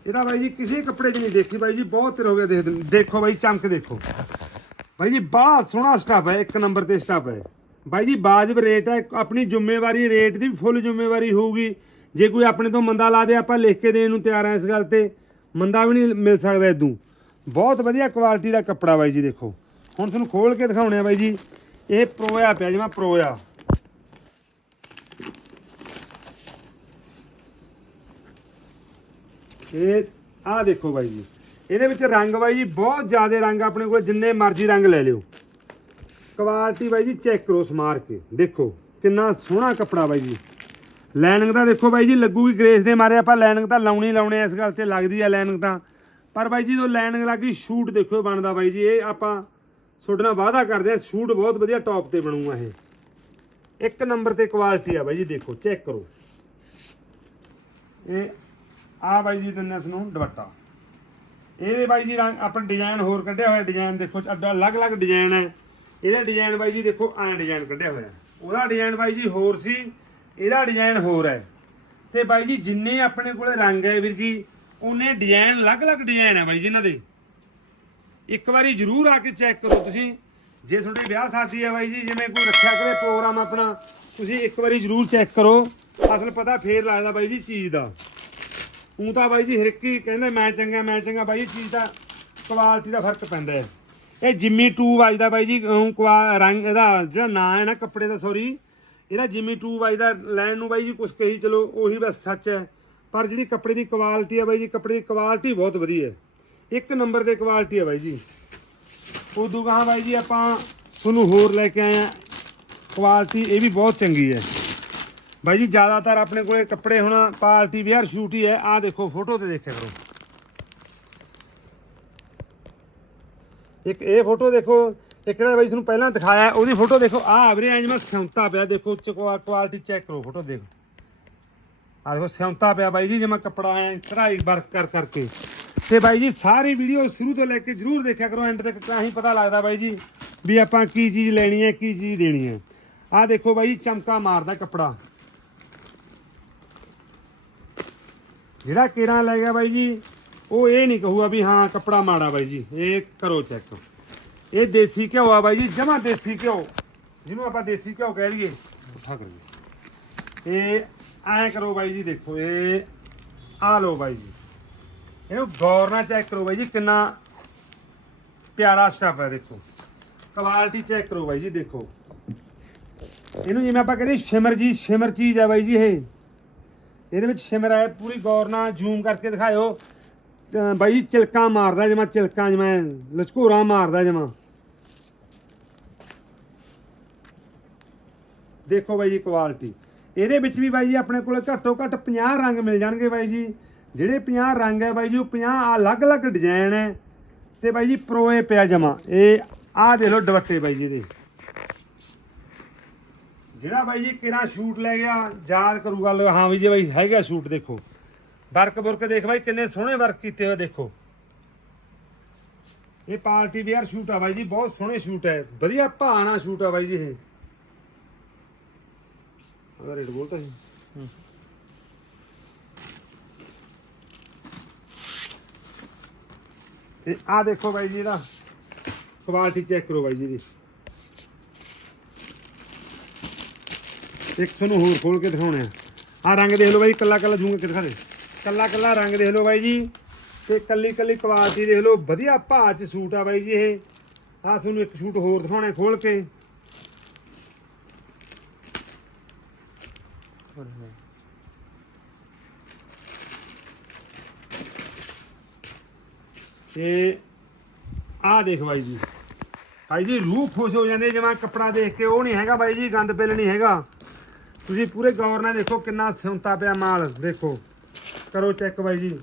ਇਹਦਾ ਬਾਈ ਜੀ ਕਿਸੇ ਕੱਪੜੇ 'ਚ ਨਹੀਂ ਦੇਖੀ। ਬਾਈ ਜੀ ਬਹੁਤ ਚਿਰ ਹੋ ਗਿਆ ਦੇਖ ਦੇਖੋ ਬਾਈ, ਚਮਕ ਦੇਖੋ। ਬਾਈ ਜੀ ਬੜਾ ਸੋਹਣਾ ਸਟਾਫ ਹੈ, ਇੱਕ ਨੰਬਰ ਤੇ ਸਟਾਫ ਹੈ। ਬਾਈ ਜੀ ਬਾਜਬ ਰੇਟ ਹੈ, ਆਪਣੀ ਜ਼ਿੰਮੇਵਾਰੀ ਰੇਟ ਦੀ ਫੁੱਲ ਜ਼ਿੰਮੇਵਾਰੀ ਹੋਊਗੀ। ਜੇ ਕੋਈ ਆਪਣੇ ਤੋਂ ਮੰਦਾ ਲਾ ਦੇ, ਆਪਾਂ ਲਿਖ ਕੇ ਦੇਣ ਨੂੰ ਤਿਆਰ ਹਾਂ ਇਸ ਗੱਲ ਤੇ। ਮੰਦਾ ਵੀ ਨਹੀਂ ਮਿਲ ਸਕਦਾ ਇਦੋਂ ਬਹੁਤ ਵਧੀਆ ਕੁਆਲਿਟੀ ਦਾ ਕੱਪੜਾ ਬਾਈ ਜੀ ਦੇਖੋ। ਹੁਣ ਤੁਹਾਨੂੰ ਖੋਲ ਕੇ ਦਿਖਾਉਣੇ ਆ ਬਾਈ ਜੀ। ਇਹ ਪ੍ਰੋਇਆ ਪਿਆ, ਜਿਵੇਂ ਪ੍ਰੋਇਆ। ਇਹ ਆਹ ਦੇਖੋ ਬਾਈ ਜੀ। ਇਹਦੇ ਵਿੱਚ ਰੰਗ ਬਾਈ ਜੀ, ਬਹੁਤ ਜ਼ਿਆਦਾ ਰੰਗ ਆਪਣੇ ਕੋਲ, ਜਿੰਨੇ ਮਰਜ਼ੀ ਰੰਗ ਲੈ ਲਿਓ। ਕੁਆਲਿਟੀ ਬਾਈ ਜੀ ਚੈੱਕ ਕਰੋ ਸਮਾਰ ਕੇ। ਦੇਖੋ, ਕਿੰਨਾ ਸੋਹਣਾ ਕੱਪੜਾ ਬਾਈ ਜੀ। ਲਾਈਨਿੰਗ ਤਾਂ ਦੇਖੋ ਬਾਈ ਜੀ, ਲੱਗੂਗੀ ਗ੍ਰੇਸ ਦੇ ਮਾਰੇ, ਆਪਾਂ ਲਾਈਨਿੰਗ ਤਾਂ ਲਾਉਣੀ ਲਾਉਣੇ ਇਸ ਗੱਲ ਤੇ ਲੱਗਦੀ ਆ ਲਾਈਨਿੰਗ ਤਾਂ। ਪਰ ਬਾਈ ਜੀ ਜਦੋਂ ਲਾਈਨਿੰਗ ਲੱਗੀ ਸ਼ੂਟ ਦੇਖੋ ਬਣਦਾ ਬਾਈ ਜੀ। ਇਹ ਆਪਾਂ ਤੁਹਾਡੇ ਨਾਲ ਵਾਅਦਾ ਕਰਦੇ ਆ ਸ਼ੂਟ ਬਹੁਤ ਵਧੀਆ ਟੌਪ ਤੇ ਬਣੂਗਾ ਇਹ। ਇੱਕ ਨੰਬਰ ਤੇ ਕੁਆਲਿਟੀ ਆ ਬਾਈ ਜੀ, ਦੇਖੋ ਚੈੱਕ ਕਰੋ। ਇਹ ਆ ਬਾਈ ਜੀ ਦਿੰਦੇ ਨੂੰ ਦੁਪੱਟਾ। ਇਹਦੇ ਬਾਈ ਜੀ ਰੰਗ ਆਪਣਾ ਡਿਜ਼ਾਈਨ ਹੋਰ ਕੱਢਿਆ ਹੋਇਆ ਡਿਜ਼ਾਈਨ ਦੇਖੋ, ਅੱਡਾ ਅਲੱਗ-ਅਲੱਗ ਡਿਜ਼ਾਈਨ ਹੈ। ਇਹਦਾ ਡਿਜ਼ਾਈਨ ਬਾਈ ਜੀ ਦੇਖੋ ਐਂ ਡਿਜ਼ਾਈਨ ਕੱਢਿਆ ਹੋਇਆ। ਉਹਦਾ ਡਿਜ਼ਾਈਨ ਬਾਈ ਜੀ ਹੋਰ ਸੀ, ਇਹਦਾ ਡਿਜ਼ਾਈਨ ਹੋਰ ਹੈ। ਤੇ ਬਾਈ ਜੀ ਜਿੰਨੇ ਆਪਣੇ ਕੋਲੇ ਰੰਗ ਹੈ ਵੀਰ ਜੀ, ਉਹਨੇ ਡਿਜ਼ਾਈਨ ਅਲੱਗ-ਅਲੱਗ ਡਿਜ਼ਾਈਨ ਹੈ ਬਾਈ ਜੀ ਇਹਨਾਂ ਦੇ। ਇੱਕ ਵਾਰੀ ਜ਼ਰੂਰ ਆ ਕੇ ਚੈੱਕ ਕਰੋ ਤੁਸੀਂ। ਜੇ ਤੁਹਾਡੇ ਵਿਆਹ ਸ਼ਾਦੀ ਹੈ ਬਾਈ ਜੀ, ਜਿਵੇਂ ਕੋਈ ਰੱਖਿਆ ਕਰੇ ਪ੍ਰੋਗਰਾਮ ਆਪਣਾ, ਤੁਸੀਂ ਇੱਕ ਵਾਰੀ ਜ਼ਰੂਰ ਚੈੱਕ ਕਰੋ। ਅਸਲ ਪਤਾ ਫੇਰ ਲੱਗਦਾ ਬਾਈ ਜੀ ਚੀਜ਼ ਦਾ। ਉਹ ਤਾਂ ਬਾਈ ਜੀ ਹਰ ਇੱਕ ਹੀ ਕਹਿੰਦਾ ਮੈਂ ਚੰਗਾ ਮੈਂ ਚੰਗਾ, ਬਾਈ ਇਹ ਚੀਜ਼ ਦਾ ਕੁਆਲਿਟੀ ਦਾ ਫ਼ਰਕ ਪੈਂਦਾ ਹੈ। ਇਹ ਜਿੰਮੀ 2 ਵੱਜਦਾ ਬਾਈ ਜੀ ਕੁਆ ਰੰਗ ਇਹਦਾ ਜਿਹੜਾ ਨਾਂ ਹੈ ਨਾ ਕੱਪੜੇ ਦਾ ਸੌਰੀ ਇਹਦਾ ਜਿਮੀ 2 ਵੱਜਦਾ ਲੈਣ ਨੂੰ ਬਾਈ ਜੀ, ਕੁਛ ਕਹੀ ਚਲੋ, ਉਹੀ ਬਸ ਸੱਚ ਹੈ। ਪਰ ਜਿਹੜੀ ਕੱਪੜੇ ਦੀ ਕੁਆਲਿਟੀ ਹੈ ਬਾਈ ਜੀ, ਕੱਪੜੇ ਦੀ ਕੁਆਲਿਟੀ ਬਹੁਤ ਵਧੀਆ ਹੈ। ਇੱਕ ਨੰਬਰ ਦੇ ਕੁਆਲਿਟੀ ਹੈ ਬਾਈ ਜੀ। ਉਦੋਂ ਕਹਾਂ ਬਾਈ ਜੀ ਆਪਾਂ ਤੁਹਾਨੂੰ ਹੋਰ ਲੈ ਕੇ ਆਏ ਆ ਕੁਆਲਿਟੀ ਇਹ ਵੀ ਬਹੁਤ ਚੰਗੀ ਹੈ। ਬਾਈ ਜੀ, ਜ਼ਿਆਦਾਤਰ ਆਪਣੇ ਕੋਲੇ ਕੱਪੜੇ ਹੁਣ ਪਾਰਟੀ ਵੇਅਰ ਸ਼ੂਟ ਹੀ ਹੈ। ਆਹ ਦੇਖੋ, ਫੋਟੋ ਤੇ ਦੇਖਿਆ ਕਰੋ। ਇੱਕ ਇਹ ਫੋਟੋ ਦੇਖੋ, ਇੱਕ ਜਿਹੜਾ ਬਾਈ ਤੁਹਾਨੂੰ ਪਹਿਲਾਂ ਦਿਖਾਇਆ, ਉਹਦੀ ਫੋਟੋ ਦੇਖੋ। ਆਹ ਵੀਰੇ, ਐਂ ਮੈਂ ਸਿਉਂਤਾ ਪਿਆ, ਦੇਖੋ ਕੁਆਲਿਟੀ ਚੈੱਕ ਕਰੋ, ਫੋਟੋ ਦੇਖੋ। ਆਹ ਦੇਖੋ, ਸਿਉਂਤਾ ਪਿਆ ਬਾਈ ਜੀ, ਜਿਵੇਂ ਕੱਪੜਾ ਐ ਕਢਾਈ ਵਰਕ ਕਰ ਕਰਕੇ। ਤੇ ਬਾਈ ਜੀ, ਸਾਰੀ ਵੀਡੀਓ ਸ਼ੁਰੂ ਤੋਂ ਲੈ ਕੇ ਜਰੂਰ ਦੇਖਿਆ ਕਰੋ ਐਂਡ ਤੱਕ ਤਾਂ ਹੀ ਪਤਾ ਲੱਗਦਾ ਬਾਈ ਜੀ, ਵੀ ਆਪਾਂ ਕੀ ਚੀਜ਼ ਲੈਣੀ ਹੈ, ਕੀ ਚੀਜ਼ ਦੇਣੀ ਹੈ। ਆਹ ਦੇਖੋ ਬਾਈ ਜੀ, ਚਮਕਾ ਮਾਰਦਾ ਕੱਪੜਾ। ਜਿਹੜਾ ਕੇਰਾਂ ਲੈ ਗਿਆ ਬਾਈ ਜੀ, ਉਹ ਇਹ ਨਹੀਂ ਕਹੂਗਾ ਵੀ ਹਾਂ, ਕੱਪੜਾ ਮਾੜਾ ਬਾਈ ਜੀ, ਇਹ ਕਰੋ ਚੈੱਕ ਇਹ ਦੇਸੀ ਘਿਓ ਆ ਬਾਈ ਜੀ, ਜਮਾ ਦੇਸੀ ਘਿਓ। ਜਿਹਨੂੰ ਆਪਾਂ ਦੇਸੀ ਘਿਓ ਕਹਿ ਲਈਏ, ਉੱਠਾ ਕਰੀਏ ਇਹ ਐਂ ਕਰੋ ਬਾਈ ਜੀ, ਦੇਖੋ ਇਹ ਆ ਲਓ ਬਾਈ ਜੀ। ਇਹਨੂੰ ਗੌਰ ਨਾਲ ਚੈੱਕ ਕਰੋ ਬਾਈ ਜੀ, ਕਿੰਨਾ ਪਿਆਰਾ ਸਟਫ ਹੈ, ਦੇਖੋ। ਕੁਆਲਿਟੀ ਚੈੱਕ ਕਰੋ ਬਾਈ ਜੀ, ਦੇਖੋ। ਇਹਨੂੰ ਜਿਵੇਂ ਆਪਾਂ ਕਹਿੰਦੇ ਸ਼ਿਮਰ ਜੀ ਸ਼ਿਮਰ ਚੀਜ਼ ਆ ਬਾਈ ਜੀ ਇਹ। ਇਹਦੇ ਵਿੱਚ ਸ਼ਿਮਰ ਹੈ, ਪੂਰੀ ਗੌਰ ਨਾਲ ਜ਼ੂਮ ਕਰਕੇ ਦਿਖਾਇਓ। ਚ- ਬਾਈ ਜੀ ਚਿਲਕਾਂ ਮਾਰਦਾ ਜਿਵੇਂ ਚਿਲਕਾਂ ਜਿਵੇਂ ਲਚਕੂਰਾ ਮਾਰਦਾ ਜਿਵੇਂ ਦੇਖੋ ਬਾਈ ਜੀ ਕੁਆਲਿਟੀ ਇਹਦੇ ਵਿੱਚ ਵੀ ਬਾਈ ਜੀ ਆਪਣੇ ਕੋਲ ਘੱਟੋ ਘੱਟ 50 ਰੰਗ ਮਿਲ ਜਾਣਗੇ ਬਾਈ ਜੀ। ਜਿਹੜੇ 50 ਰੰਗ ਹੈ ਬਾਈ ਜੀ, ਉਹ 50 ਅਲੱਗ-ਅਲੱਗ ਡਿਜ਼ਾਈਨ ਹੈ। ਤੇ ਬਾਈ ਜੀ ਪ੍ਰੋਏ ਪਿਆ ਜਮਾ। ਇਹ ਆਹ ਦੇ ਲਓ ਦੁਪੱਟੇ ਬਾਈ ਜੀ ਦੇ। ਜਿਹੜਾ ਬਾਈ ਜੀ ਕਿਹੜਾ ਸ਼ੂਟ ਲੈ ਗਿਆ ਯਾਦ ਕਰੂਗਾ ਲੋ ਹਾਂ ਵੀ ਜੀ ਬਾਈ ਹੈਗਾ ਸ਼ੂਟ ਦੇਖੋ। ਵਰਕ ਬੁਰਕ ਦੇਖ ਬਾਈ ਕਿੰਨੇ ਸੋਹਣੇ ਵਰਕ ਕੀਤੇ ਹੋਏ ਦੇਖੋ। ਇਹ ਪਾਰਟੀ ਵੇਅਰ ਸ਼ੂਟ ਆ ਬਾਈ ਜੀ ਬਹੁਤ ਸੋਹਣੇ ਸ਼ੂਟ ਹੈ। ਵਧੀਆ ਭਾਣਾ ਸ਼ੂਟ ਆ ਬਾਈ ਜੀ ਇਹ। ਉਹਦਾ ਰੇਟ ਬੋਲਤਾ ਸੀ। ਤੇ ਆ ਦੇਖੋ ਬਾਈ ਜੀ ਇਹਦਾ ਕੁਆਲਿਟੀ ਚੈੱਕ ਕਰੋ ਬਾਈ ਜੀ ਦੀ। ਇੱਕ ਤੁਹਾਨੂੰ ਹੋਰ ਖੋਲ ਕੇ ਦਿਖਾਉਣੇ ਆ। ਆ ਰੰਗ ਦੇਖ ਲਓ ਬਾਈ, ਕੱਲਾ ਕੱਲਾ ਜੂੰਗਾ ਕਿ ਦਿਖਾ ਦੇ ਕੱਲਾ ਕੱਲਾ ਰੰਗ ਦੇਖ ਲਓ ਬਾਈ ਜੀ। ਤੇ ਕੱਲੀ ਕੱਲੀ ਕੁਆਲਿਟੀ ਦੇਖ ਲਓ, ਵਧੀਆ ਭਾਅ ਚ ਸੂਟ ਆ ਬਾਈ ਜੀ ਇਹ। ਆ ਤੁਹਾਨੂੰ ਇੱਕ ਸੂਟ ਹੋਰ ਦਿਖਾਉਣੇ ਖੋਲ ਕੇ। ਤੇ ਆਹ ਦੇਖ ਬਾਈ ਜੀ। ਭਾਈ ਜੀ ਰੂਹ ਖੁਸ਼ ਹੋ ਜਾਂਦੇ, ਜਿਵੇਂ ਕੱਪੜਾ ਦੇਖ ਕੇ ਉਹ ਨਹੀਂ ਹੈਗਾ ਬਾਈ ਜੀ, ਗੰਦ ਪਿੱਲ ਨਹੀਂ ਹੈਗਾ। ਤੁਸੀਂ ਪੂਰੇ ਗੌਰ ਨਾਲ ਦੇਖੋ ਕਿੰਨਾ ਸਿਉਂਤਾ ਪਿਆ ਮਾਲ, ਦੇਖੋ। ਕਰੋ ਚੈੱਕ ਬਾਈ ਜੀ।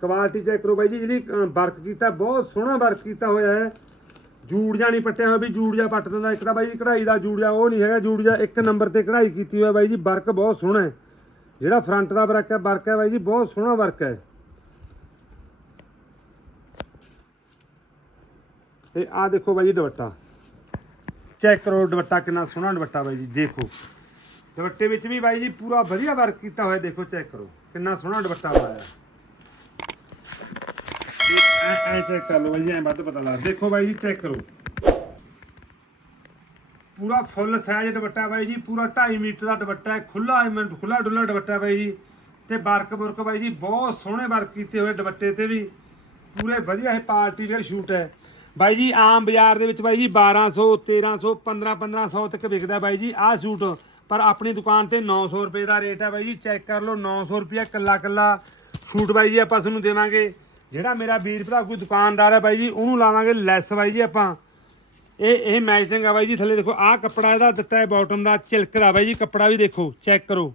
ਕੁਆਲਿਟੀ ਚੈੱਕ ਕਰੋ ਬਾਈ ਜੀ, ਜਿਹੜੀ ਵਰਕ ਕੀਤਾ, ਬਹੁਤ ਸੋਹਣਾ ਵਰਕ ਕੀਤਾ ਹੋਇਆ ਹੈ। ਜੂੜ ਜਾਂ ਨਹੀਂ ਪੱਟਿਆ ਹੋਇਆ ਵੀ ਜੂੜ ਜਾਂ ਪੱਟ ਦਿੰਦਾ। ਇੱਕ ਤਾਂ ਬਾਈ ਕਢਾਈ ਦਾ ਜੂੜ ਜਾਂ ਉਹ ਨਹੀਂ ਹੈਗਾ ਜੂੜ ਜਾਂ ਇੱਕ ਨੰਬਰ ਤੇ ਕਢਾਈ ਕੀਤੀ ਹੋਈ ਹੈ ਬਾਈ ਜੀ। ਵਰਕ ਬਹੁਤ ਸੋਹਣਾ ਹੈ। ਜਿਹੜਾ ਫਰੰਟ ਦਾ ਵਰਕ ਹੈ ਵਰਕ ਹੈ ਬਾਈ ਜੀ, ਬਹੁਤ ਸੋਹਣਾ ਵਰਕ ਹੈ। ਤੇ ਆਹ ਦੇਖੋ ਬਾਈ ਜੀ ਦੁਪੱਟਾ। ਚੈੱਕ ਕਰੋ ਦੁਪੱਟਾ ਕਿੰਨਾ ਸੋਹਣਾ ਦੁਪੱਟਾ ਬਾਈ ਜੀ, ਦੇਖੋ। ਦੁਪੱਟੇ ਵਿੱਚ ਵੀ ਬਾਈ ਜੀ ਪੂਰਾ ਵਧੀਆ ਵਰਕ ਕੀਤਾ ਹੋਇਆ, ਦੇਖੋ ਚੈੱਕ ਕਰੋ। ਕਿੰਨਾ ਸੋਹਣਾ ਦੁਪੱਟਾ ਪਾਇਆ ਐ ਚੈੱਕ ਕਰ ਲਓ ਜੀ, ਐ ਵੱਧ ਪਤਾ ਲੱਗ ਦੇਖੋ ਬਾਈ ਜੀ ਚੈੱਕ ਕਰੋ। ਪੂਰਾ ਫੁੱਲ ਸਾਈਜ਼ ਦੁਪੱਟਾ ਬਾਈ ਜੀ, ਪੂਰਾ 2.5 ਮੀਟਰ ਦਾ ਦੁਪੱਟਾ ਹੈ ਖੁੱਲਾ ਐਮੈਂਟ ਖੁੱਲਾ ਡੁੱਲਾ ਦੁਪੱਟਾ ਬਾਈ ਜੀ। ਤੇ ਵਰਕ ਵਰਕ ਬਾਈ ਜੀ, ਬਹੁਤ ਸੋਹਣੇ ਵਰਕ ਕੀਤੇ ਹੋਏ ਦੁਪੱਟੇ ਤੇ ਵੀ। ਪੂਰੇ ਵਧੀਆ ਇਹ ਪਾਰਟੀ ਵੇਅਰ ਸ਼ੂਟ ਹੈ। ਬਾਈ ਜੀ, ਆਮ ਬਾਜ਼ਾਰ ਦੇ ਵਿੱਚ ਬਾਈ ਜੀ 1200 1300 15 1500 ਤੱਕ ਵਿਕਦਾ ਬਾਈ ਜੀ, ਆਹ ਸ਼ੂਟ। ਪਰ ਆਪਣੀ ਦੁਕਾਨ ਤੇ 900 ਰੁਪਏ ਦਾ ਰੇਟ ਹੈ ਬਾਈ ਜੀ, ਚੈੱਕ ਕਰ ਲਓ 900 ਰੁਪਏ ਕੱਲਾ ਕੱਲਾ ਸ਼ੂਟ ਬਾਈ ਜੀ ਆਪਾਂ ਤੁਹਾਨੂੰ ਦੇਵਾਂਗੇ। ਜਿਹੜਾ ਮੇਰਾ ਵੀਰ ਭਰਾ ਕੋਈ ਦੁਕਾਨਦਾਰ ਹੈ ਬਾਈ ਜੀ, ਉਹਨੂੰ ਲਾਵਾਂਗੇ ਲੈਸ ਬਾਈ ਜੀ ਆਪਾਂ। ਇਹ ਇਹ ਮੈਚਿੰਗ ਆ ਬਾਈ ਜੀ, ਥੱਲੇ ਦੇਖੋ, ਆਹ ਕੱਪੜਾ ਇਹਦਾ ਦਿੱਤਾ ਹੈ ਬਾਟਮ ਦਾ, ਚਿਲਕ ਦਾ ਬਾਈ ਜੀ, ਕੱਪੜਾ ਵੀ ਦੇਖੋ, ਚੈੱਕ ਕਰੋ।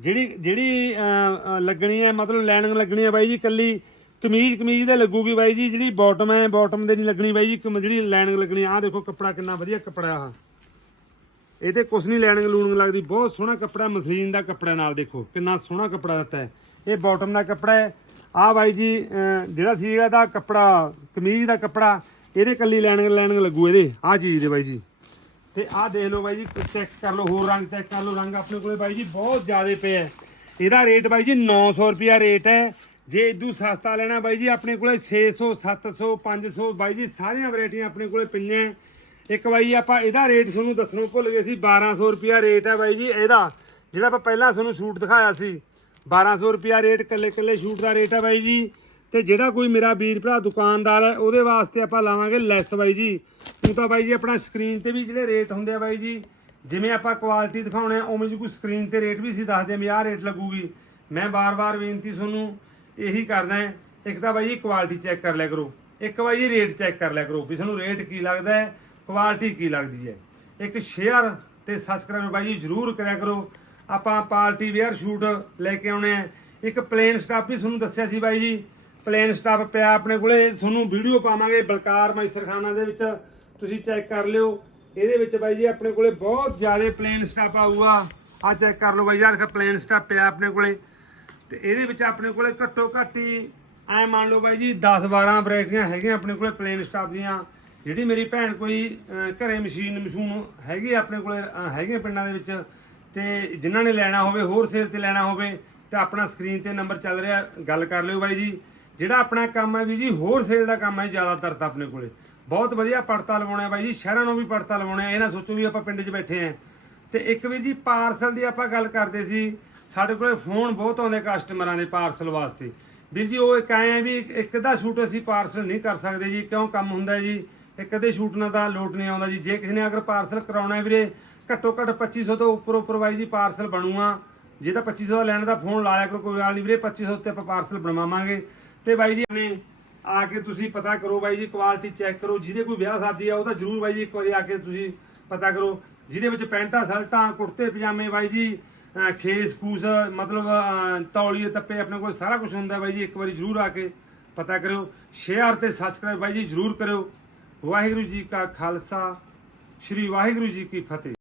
ਜਿਹੜੀ ਜਿਹੜੀ ਲੱਗਣੀ ਹੈ, ਮਤਲਬ ਲੈਣਿੰਗ ਲੱਗਣੀ ਹੈ ਬਾਈ ਜੀ, ਕੱਲੀ ਕਮੀਜ਼ ਕਮੀਜ਼ ਦੇ ਲੱਗੂਗੀ ਬਾਈ ਜੀ, ਜਿਹੜੀ ਬਾਟਮ ਹੈ ਬਾਟਮ ਦੇ ਨਹੀਂ ਲੱਗਣੀ ਬਾਈ ਜੀ ਜਿਹੜੀ ਲਾਈਨਿੰਗ ਲੱਗਣੀ, ਆਹ ਦੇਖੋ ਕੱਪੜਾ ਕਿੰਨਾ ਵਧੀਆ ਕੱਪੜਾ ਆ। ਇਹਦੇ ਕੁਛ ਨਹੀਂ ਲਾਈਨਿੰਗ ਲੂਣਿੰਗ ਲੱਗਦੀ, ਬਹੁਤ ਸੋਹਣਾ ਕੱਪੜਾ ਮਸ਼ੀਨ ਦਾ ਕੱਪੜਾ ਨਾਲ ਦੇਖੋ, ਕਿੰਨਾ ਸੋਹਣਾ ਕੱਪੜਾ ਦਿੱਤਾ ਹੈ। ਇਹ ਬਾਟਮ ਦਾ ਕੱਪੜਾ ਹੈ। ਆਹ ਬਾਈ ਜੀ ਜਿਹੜਾ ਸੀਗਾ ਦਾ ਕੱਪੜਾ, ਕਮੀਜ਼ ਦਾ ਕੱਪੜਾ, ਇਹਦੇ ਕੱਲੀ ਲਾਈਨਿੰਗ ਲਾਈਨਿੰਗ ਲੱਗੂ ਇਹਦੇ, ਆਹ ਚੀਜ਼ ਦੇ ਬਾਈ ਜੀ। ਤੇ ਆਹ ਦੇਖ ਲਓ ਬਾਈ ਜੀ ਚੈੱਕ ਕਰ ਲਓ, ਹੋਰ ਰੰਗ ਚੈੱਕ ਕਰ ਲਓ, ਰੰਗ ਆਪਣੇ ਕੋਲੇ ਬਾਈ ਜੀ ਬਹੁਤ ਜ਼ਿਆਦਾ ਪਏ ਹੈ। ਇਹਦਾ ਰੇਟ ਬਾਈ ਜੀ 900 ਰੁਪਿਆ ਰੇਟ ਹੈ। ਜੇ ਇਦੂ ਸਸਤਾ ਲੈਣਾ ਬਾਈ ਜੀ, ਆਪਣੇ ਕੋਲੇ 600 700 500 ਬਾਈ ਜੀ, ਸਾਰੀਆਂ ਵੈਰਾਈਟੀਆਂ ਆਪਣੇ ਕੋਲੇ ਪਈਆਂ। ਇੱਕ ਬਾਈ ਜੀ, ਆਪਾਂ ਇਹਦਾ ਰੇਟ ਤੁਹਾਨੂੰ ਦੱਸਣੋਂ ਭੁੱਲ ਗਏ ਸੀ 1200 ਰੁਪਿਆ ਰੇਟ ਹੈ ਬਾਈ ਜੀ, ਇਹਦਾ। ਜਿਹੜਾ ਆਪਾਂ ਪਹਿਲਾਂ ਤੁਹਾਨੂੰ ਸੂਟ ਦਿਖਾਇਆ ਸੀ 1200 ਰੁਪਿਆ ਰੇਟ ਕੱਲੇ ਕੱਲੇ ਸ਼ੂਟ ਦਾ ਰੇਟ ਹੈ ਬਾਈ ਜੀ। ਤੇ ਜਿਹੜਾ ਕੋਈ ਮੇਰਾ ਵੀਰ ਭਰਾ ਦੁਕਾਨਦਾਰ ਹੈ, ਉਹਦੇ ਵਾਸਤੇ ਆਪਾਂ ਲਾਵਾਂਗੇ ਲੈਸ ਬਾਈ ਜੀ। ਤੂੰ ਤਾਂ ਬਾਈ ਜੀ ਆਪਣਾ ਸਕਰੀਨ ਤੇ ਵੀ ਜਿਹੜੇ ਰੇਟ ਹੁੰਦੇ ਆ ਬਾਈ ਜੀ, ਜਿਵੇਂ ਆਪਾਂ ਕੁਆਲਿਟੀ ਦਿਖਾਉਣੇ ਆ, ਉਵੇਂ ਜੀ ਕੋਈ ਸਕਰੀਨ ਤੇ ਰੇਟ ਵੀ ਸੀ ਦੱਸਦੇ ਆ ਵੀ ਆਹ ਰੇਟ ਲੱਗੂਗੀ। ਮੈਂ ਬਾਰ-ਬਾਰ ਬੇਨਤੀ ਤੁਹਾਨੂੰ ਇਹੀ ਕਰਦਾ ਹੈ। ਇੱਕ ਤਾਂ ਬਾਈ ਜੀ ਕੁਆਲਿਟੀ ਚੈੱਕ ਕਰ ਲਿਆ ਕਰੋ। ਇੱਕ ਬਾਈ ਜੀ ਰੇਟ ਚੈੱਕ ਕਰ ਲਿਆ ਕਰੋ ਵੀ ਸਾਨੂੰ ਰੇਟ ਕੀ ਲੱਗਦਾ ਹੈ ਕੁਆਲਿਟੀ ਕੀ ਲੱਗਦੀ ਹੈ। ਇੱਕ ਸ਼ੇਅਰ ਤੇ ਸਬਸਕ੍ਰਾਈਬ ਬਾਈ ਜੀ ਜਰੂਰ ਕਰਿਆ ਕਰੋ। ਆਪਾਂ ਪਾਰਟੀ ਵੇਅਰ ਸ਼ੂਟ ਲੈ ਕੇ ਆਉਣੇ ਆ ਇੱਕ ਪਲੇਨ ਸਟਾਫ ਵੀ ਤੁਹਾਨੂੰ ਦੱਸਿਆ ਸੀ ਬਾਈ ਜੀ। ਪਲੇਨ ਸਟਾਫ ਪਿਆ ਆਪਣੇ ਕੋਲੇ। ਤੁਹਾਨੂੰ ਵੀਡੀਓ ਪਾਵਾਂਗੇ ਬਲਕਾਰ ਮੈਸਰਖਾਨਾ ਦੇ ਵਿੱਚ। ਤੁਸੀਂ ਚੈੱਕ ਕਰ ਲਿਓ। ਇਹਦੇ ਵਿੱਚ ਬਾਈ ਜੀ ਆਪਣੇ ਕੋਲੇ ਬਹੁਤ ਜ਼ਿਆਦਾ ਪਲੇਨ ਸਟਾਫ ਆਊਗਾ। ਆ ਚੈੱਕ ਕਰ ਲਓ ਬਾਈ ਜੀ। ਆਹ ਦੇਖੋ ਪਲੇਨ ਸਟਾਫ ਪਿਆ ਆਪਣੇ ਕੋਲੇ। ਤੇ ਇਹਦੇ ਵਿੱਚ ਆਪਣੇ ਕੋਲੇ ਘੱਟੋ ਘੱਟ ਹੀ ਐ ਮੰਨ ਲਓ ਬਾਈ ਜੀ 10 12 ਵੈਰਾਈਟੀਆਂ ਹੈਗੀਆਂ ਆਪਣੇ ਕੋਲੇ ਪਲੇਨ ਸਟਾਫ ਦੀਆਂ। ਜਿਹੜੀ ਮੇਰੀ ਭੈਣ ਕੋਈ ਅਹ, ਘਰੇ ਮਸ਼ੀਨ ਮਸ਼ੂਨ ਹੈਗੀ ਆਪਣੇ ਕੋਲੇ ਹੈਗੇ ਪਿੰਡਾਂ ਦੇ ਵਿੱਚ। ਤੇ ਜਿਨ੍ਹਾਂ ਨੇ ਲੈਣਾ ਹੋਵੇ ਹੋਰ ਸੇਲ ਤੇ ਲੈਣਾ ਹੋਵੇ ਤਾਂ ਆਪਣਾ ਸਕਰੀਨ ਤੇ ਨੰਬਰ ਚੱਲ ਰਿਹਾ ਗੱਲ ਕਰ ਲਿਓ ਬਾਈ ਜੀ। ਜਿਹੜਾ ਆਪਣਾ ਕੰਮ ਹੈ ਵੀ ਜੀ ਹੋਰ ਸੇਲ ਦਾ ਕੰਮ ਹੈ ਜ਼ਿਆਦਾਤਰ ਤਾਂ ਆਪਣੇ ਕੋਲੇ। ਬਹੁਤ ਵਧੀਆ ਪੜਤਾ ਲਵਾਉਣਾ ਬਾਈ ਜੀ ਸ਼ਹਿਰਾਂ ਨੂੰ ਵੀ ਪੜਤਾ ਲਵਾਉਣਾ ਇਹ ਨਾ ਸੋਚੋ ਵੀ ਆਪਾਂ ਪਿੰਡ 'ਚ ਬੈਠੇ ਆਂ ਤੇ ਇੱਕ ਵੀ ਜੀ ਪਾਰਸਲ ਦੀ ਆਪਾਂ ਗੱਲ ਕਰਦੇ ਸੀ ਸਾਡੇ ਕੋਲੇ ਫੋਨ ਬਹੁਤ ਆਉਂਦੇ ਕਸਟਮਰਾਂ ਦੇ ਪਾਰਸਲ ਵਾਸਤੇ। ਵੀਰ ਜੀ, ਉਹ ਇੱਕ ਆਏ ਆ ਵੀ ਇੱਕ ਅੱਧਾ ਸ਼ੂਟ ਅਸੀਂ ਪਾਰਸਲ ਨਹੀਂ ਕਰ ਸਕਦੇ ਜੀ, ਕਿਉਂ ਕੰਮ ਹੁੰਦਾ ਜੀ? ਇੱਕ ਅੱਧੇ ਸ਼ੂਟ ਨਾਲ ਤਾਂ ਲੋਟ ਨਹੀਂ ਆਉਂਦਾ ਜੀ। ਜੇ ਕਿਸੇ ਨੇ ਅਗਰ ਪਾਰਸਲ ਕਰਾਉਣਾ ਹੈ ਵੀਰੇ, ਘੱਟੋ ਘੱਟ 2500 ਤੋਂ ਉੱਪਰ ਉੱਪਰ ਬਾਈ ਜੀ ਪਾਰਸਲ ਬਣੂਗਾ। ਜੇ ਤਾਂ 2500 ਦਾ ਲੈਣ ਦਾ ਫੋਨ ਲਾਇਆ ਕਰੋ, ਕੋਈ ਗੱਲ ਨਹੀਂ ਵੀਰੇ 2500 ਉੱਤੇ ਆਪਾਂ ਪਾਰਸਲ ਬਣਵਾਵਾਂਗੇ। ਤੇ ਬਾਈ ਜੀ ਨੇ ਆ ਕੇ ਤੁਸੀਂ ਪਤਾ ਕਰੋ ਬਾਈ ਜੀ ਕੁਆਲਿਟੀ ਚੈੱਕ ਕਰੋ। ਜਿਹਦੇ ਕੋਈ ਵਿਆਹ ਸ਼ਾਦੀ ਆ, ਉਹ ਤਾਂ ਜ਼ਰੂਰ ਬਾਈ ਜੀ ਇੱਕ ਵਾਰੀ ਆ ਕੇ ਤੁਸੀਂ ਪਤਾ ਕਰੋ। ਜਿਹਦੇ ਵਿੱਚ ਪੈਂਟਾਂ, ਸ਼ਰਟਾਂ, ਕੁੜਤੇ, ਪਜਾਮੇ ਬਾਈ ਜੀ ਖੇਸ ਖੂਸ ਮਤਲਬ ਤੌਲੀਏ, ਤੱਪੇ, ਆਪਣੇ ਕੋਲ ਸਾਰਾ ਕੁਝ ਹੁੰਦਾ ਬਾਈ ਜੀ, ਇੱਕ ਵਾਰੀ ਜ਼ਰੂਰ ਆ ਕੇ ਪਤਾ ਕਰਿਓ। ਸ਼ੇਅਰ ਤੇ ਸਬਸਕ੍ਰਾਈਬ ਬਾਈ ਜੀ ਜ਼ਰੂਰ ਕਰਿਓ। ਵਾਹਿਗੁਰੂ ਜੀ ਕਾ ਖਾਲਸਾ, ਸ੍ਰੀ ਵਾਹਿਗੁਰੂ ਜੀ ਕੀ ਫਤਿਹ।